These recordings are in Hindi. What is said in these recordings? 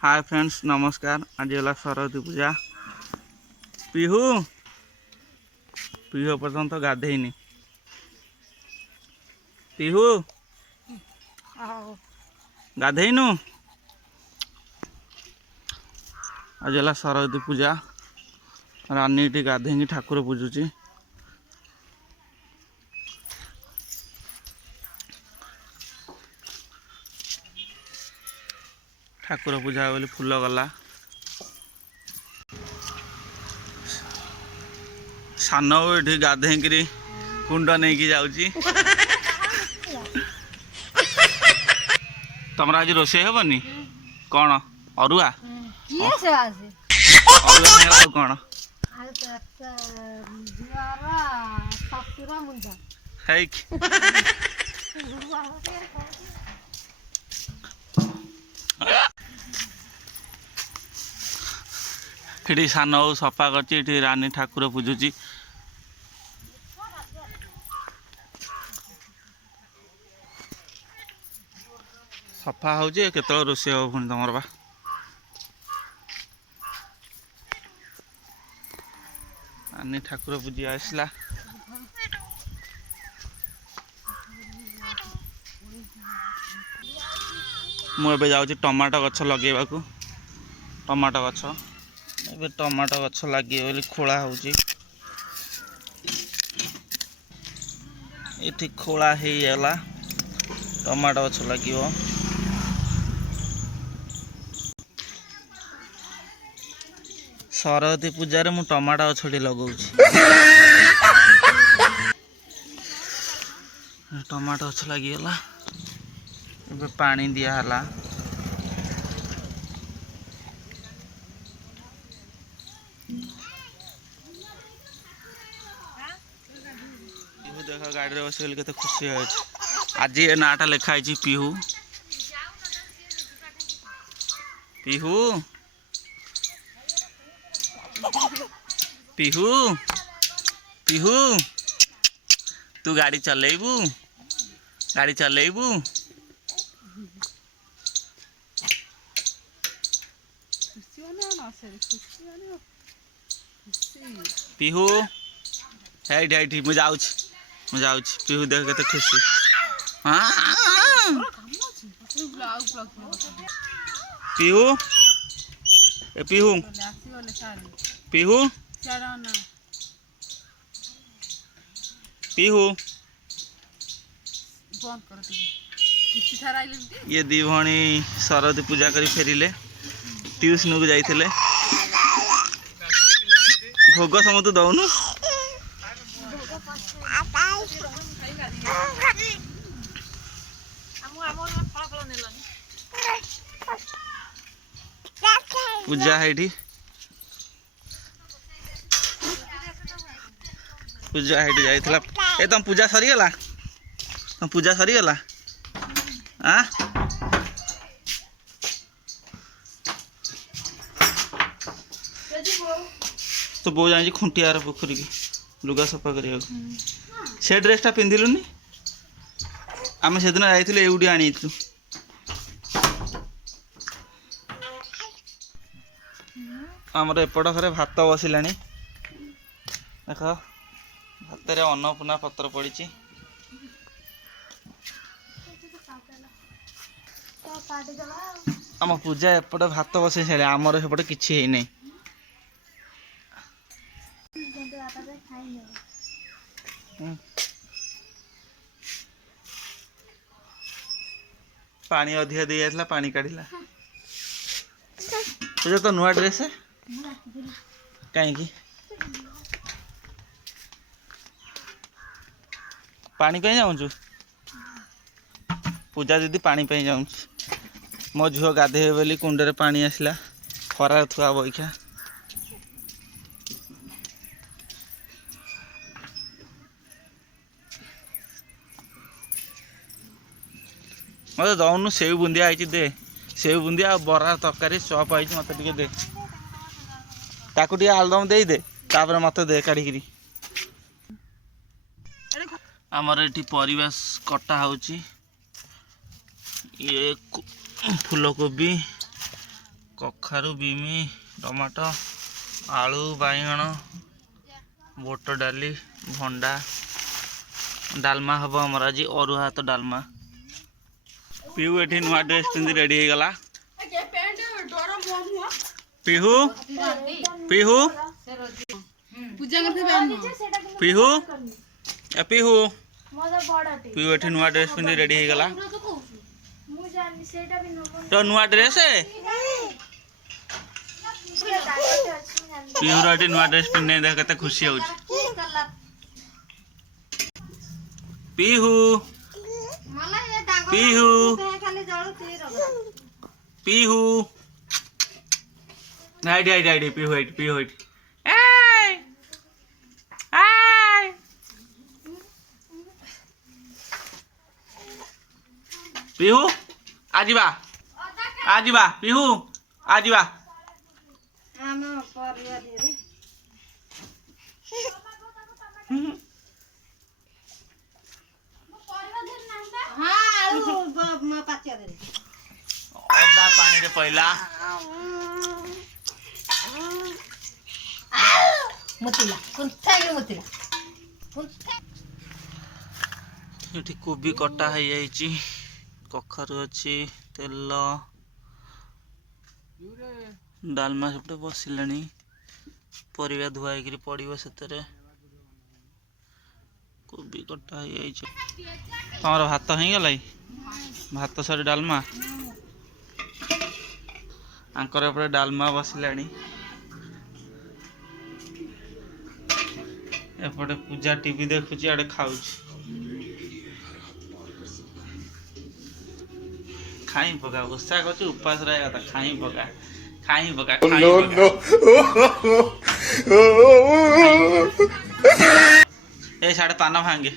हाय फ्रेंड्स नमस्कार। आज है सरस्वती पूजा। पिहू पिहू पर्यंत गाधेनी। पिहू गाधेनु। आज है सरस्वती पूजा। रानी गाधे ठाकुर पूजुची। ठाकुर पूजा बोली फूल गला। सान ये गाधे कुंड नहीं कि जाऊँगी। तुम आज रोषे हेनी कौन अरुआ कौन है ये सान सफा कर रानी ठाकुर पूजुची। सफा हो केत रोषे हम पुणी तुम बा रानी ठाकुर पूजी आसला। मुझे जाऊँ टमाटो गछ लगे टमाटो गछ ए टमाटो गछ लगे बोली खोला होची। ये खोला हो गला टमाटो गछ लगे। सरस्वती पूजा मु टमाटो गछ लगाऊँ। टमाटो गछ लगिगला। पानी दिहला। देख गाड़ी में बस के खुशी है। आज ये नाटा लिखाई पिहू पिहू पिहू पिहू तू गाड़ी चलेबू गाड़ी चलेबू। पिहू है मुझे पिहू देख के खुशी। पिहू ए पिहू पिहू पिहू ये दी भणी सरस्वती पूजा करी फेरिले। ट्यूशन को जाइए भोग समस्त दौनु। पूजा है पूजा है जाइला। ए तुम पूजा सरीगला तुम पूजा सरीगला हाँ तो बो जाए खुंटियार पोखरी की लुगा सफा कर से ड्रेसटा पिंधिलुनि। आम से दिन जाइए एवटी आनी आमर एपट घरे भात बसिला। देख भात अन्नपूर्णा पत्र पड़ी। आम पूजा एपटे भात बसई सारे आमर सेपटे किसी है नहीं। पानी अधिक दे जाता पानी काढ़ला। पूजा तो नुआ ड्रेस है कहीं पानी पे जाऊँ पूजा दीदी पानी पे जाऊँ। मो झुआ गाधे बोली कुंडे पानी आसला खरार थुआ बईखा। मत दौनु सेव बुंदिया आई दे सेव बुंदिया बरा तरकारी चप आई मत दे ताकू आलदम दे दे तापर मत दे काढ़ी। आमर ये परिवेश कटा होची। ये फूलकोबी कखारु बीमी टमाटो आलू बाइगण बोट डाली भंडा डालमा हम आमर आज अरुआ हाथ डालमा। पीहू एठी नुआ ड्रेस पिंधि रेडी हो गला। पीहू पीहू पीहू ए पीहू पीहू एठी नुआ ड्रेस पिंधि रेडी हो गला। तो नुआ ड्रेस है पीहू रो नुआ ड्रेस पिंधे देख केते खुशी हो। पीहू पीहू पीहू हाइड हाइड हाइड पीहू हाइड पीहू हाइड ए ए पीहू आजिबा आजिबा पीहू आजिबा अदा पानी रे पहिला मुतिला कुंता मुतिला ये कोबी कटा है जाइए कखारु अच्छी तेल डालमा सेपटे बसिलानी परिवा धुआई पड़ो से कोबी कटा है तमर भात हो गला भात सरी डालमा आंकर एपटे डालमा बसिलानी एपटे पूजा टीवी देखुची आड़े खाऊची खाई पका गुस्सा कर उपास रहा था खाई पका खाई पका ए साढ़े पान भांगे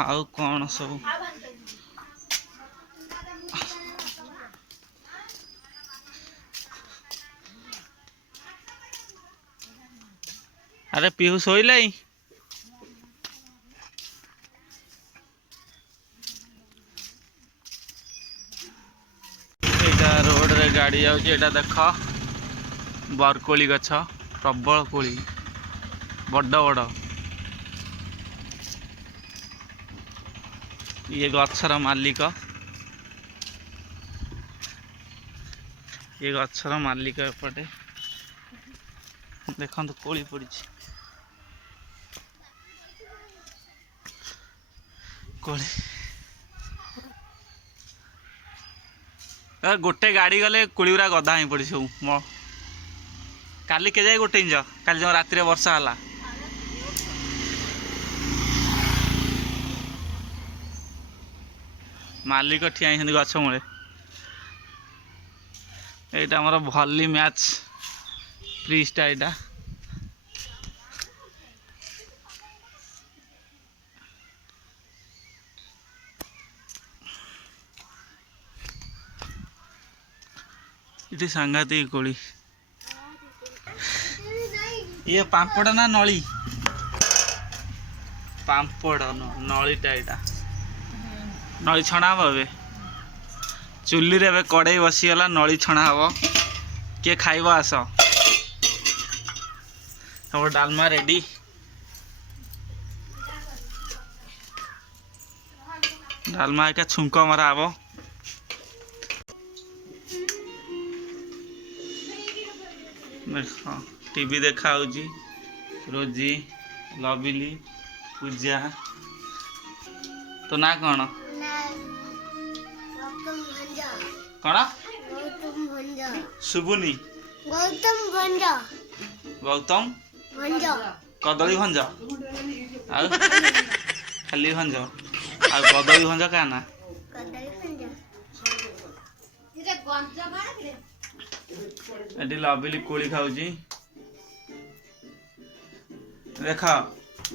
आउ कौन सब अरे पीहू सोइल रोड रे गाड़ी जाऊँ देख बरकोली गछ प्रबल कोली बड़ बड़ ये गछर मालिक ये गछर मालिक एपटे देखो कोली पड़ी कोली गोटे गाड़ी गले कोलीगुरा गदा ही पड़ी सब काली के जाए गोटे इंज काली जो रात वर्षा है मालिक ठिया गछ मूले यहाँ आमर भली मैच प्रिजटा यहाँ ये सांघातिक कोली ये पांपड़ ना नली पांपड़ नलीटा यहाँ नली छणा हम ए चुली रे कड़े बसीगला नली छणा हम किए खाइब आस हम डालमा रेडी डालमा एक छुंक मरा हम टीवी देखा रोजी लविली पूजा तो ना कौन कौन शुभुनी गौतम कदली भंज खाली भंज आ कदली भंज क्या ना ये लविली कोली खाऊ देख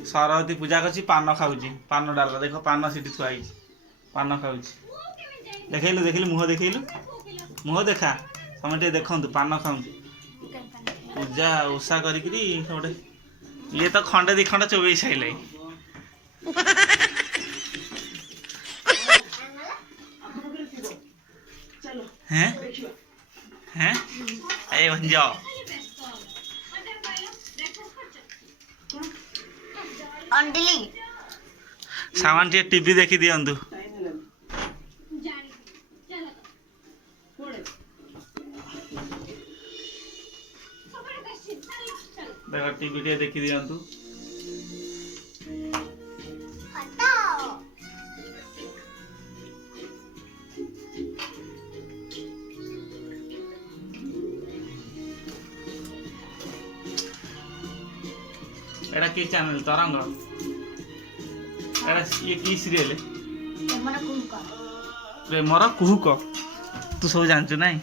सरस्वती पूजा कर पान खाऊ पान डाल देख पान सीटी थुआई पान खाऊ देखलु देखलु मुह देखा समझे देखु पान खाऊ पूजा ओषा करी ये तो खंडे दी खंड चोबई सारे हैं हैं ए बन जाओ अंडली सामान टे टीवी देखी दियंतु देखो टीवी टे देखी दियंतु एड़ा की चैनल तरंग एड़ा ये की सीरियल मन कुका प्रेमर कुहुक तू सब जानछु नहीं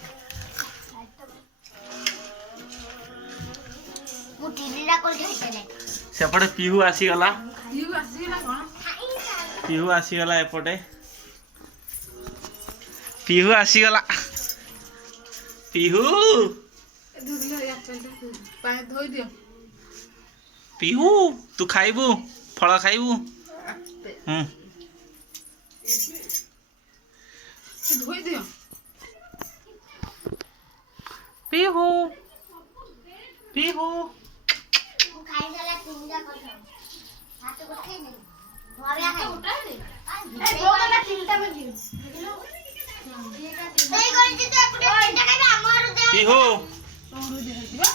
मु टीवी ला कोल खाइते नै सेपटे पिहू आसीगला यू आसी ना कोन पिहू आसीगला एपटे पिहू आसीगला पिहू दूध ले या पाए धोई दियो पिहू तू खाइबू फल खाइबू धोई दियो पिहू पिहू मु खाइ देला टीवी ला कोल हाथ को खाइ नै भरिया खाइ उठा दे ए भोगला चिंता में दियो नहीं कोन जी तो एकुटे चिंता खाइ हमर दे पिहू तोड़ दे दियो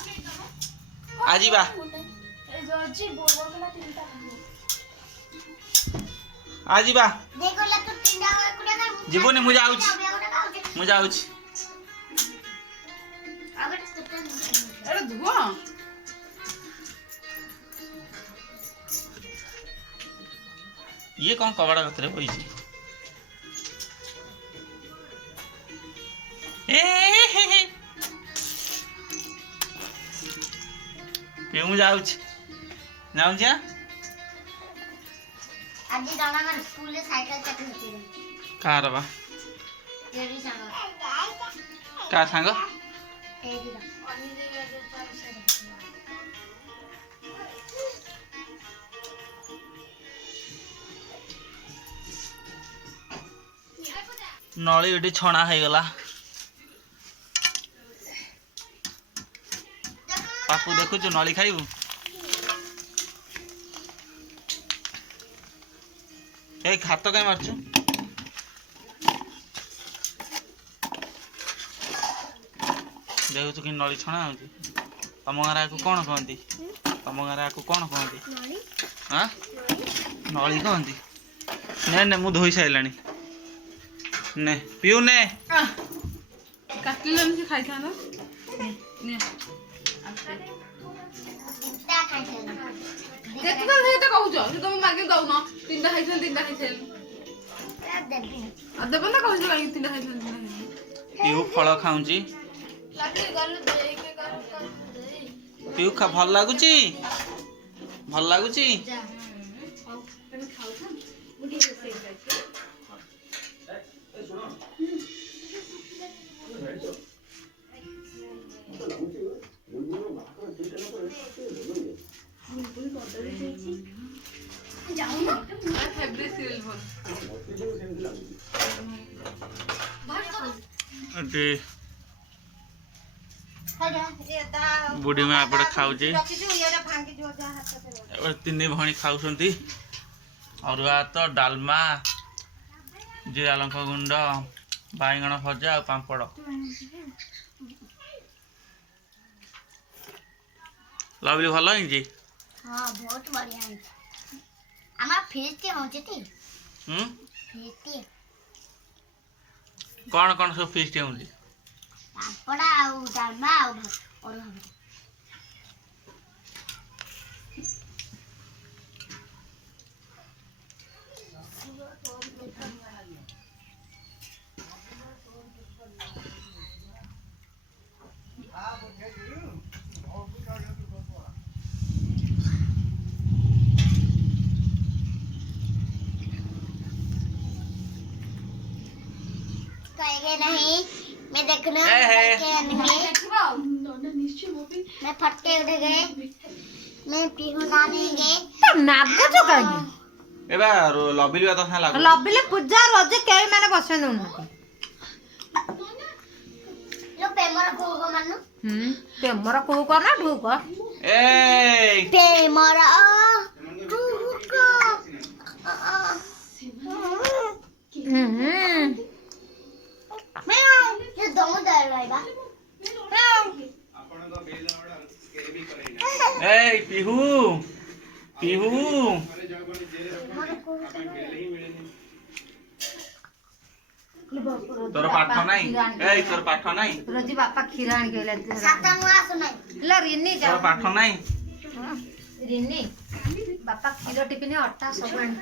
आजी बा ए जो जी भोगला चिंता आजी बा देखला तो टिंडा एकुटे खाइ जीवनी मु जाउछ मु जाउछ अगर तो अरे धुआ ये कौन कबाड़ा कतरे होई छी ए पिहू जाउछ जाउछ आज जाना कर स्कूल ले साइकिल चक होती रे कार बा तेरी संग का सांग तेरी दा नली एटी छणा हो गला पापू देखु जो नली खाइबू ए हाथ कहीं मारछु देखु कि नली छणा होची तम गारा को कोन कहंती तम गारा को कोन कहंती हां नली कहंती ने ने मु धोई साइलानी ने पिऊ ने काटले से खाइ था ना ने चिंता खाइ देला देखु तो हे तो कहू जो तुम मागे दउ न तीनटा खाइछन देबी अदे बंदा कहू जो लागी तीनटा खाइछन पिऊ फल खाऊची लागे गल दे के कर दे पिऊ खा भल लागुची भल लागुची जा तुम खाउ छ मुडी से जाके जाऊ ना फेवरेट सीरियल हो अटे हजा ये ता बुढ़ी में आपड़े खाऊची रखी जो ये भांगी जो जा हाथ से और तीन भणी खाऊछंती अरुआ तो डालमा जीरा लंका गुंड बाइगण भजा और पांपड़ लवली भल जी हां बहुत बढ़िया है हमारा फ्रिज के होचे थी फ्रिज के कौन कौन सब फिस्ट होली पापड़ा और डालमा और कहेंगे नहीं मैं देखना मैं फटके उठ गए मैं पीहू ना देंगे तब नाग जो कहीं एबा लबिली बात था लागो लबिले पूजा रोज केई माने बसे दउन ପ୍ରେମର କୁହୁକ ମାନୁ ପ୍ରେମର କୁହୁ କର ନା ଢୁ କର ଏଇ ପ୍ରେମର କୁହୁକ ये दोनों डर रहेगा ଏଇ ପିହୁ ପିହୁ ତୋର ପାଠ ନାହିଁ ଏଇ ତୋର ପାଠ ନାହିଁ ରୋଜି ବାପା କ୍ଷୀର ଆଣିକି ଗଲେ साता मुआ सुनाई ହେଲା ରିନି ତୋର ଯାଅ ପାଠ ନାହିଁ ରିନି ବାପା କ୍ଷୀର ଟିଫିନ ଅଟା ସବୁ ଆଣି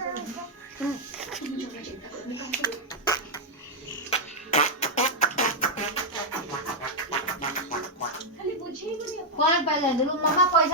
କଣ ପାଇଁ ଜାଣିଲୁ ମାମା ପଇସା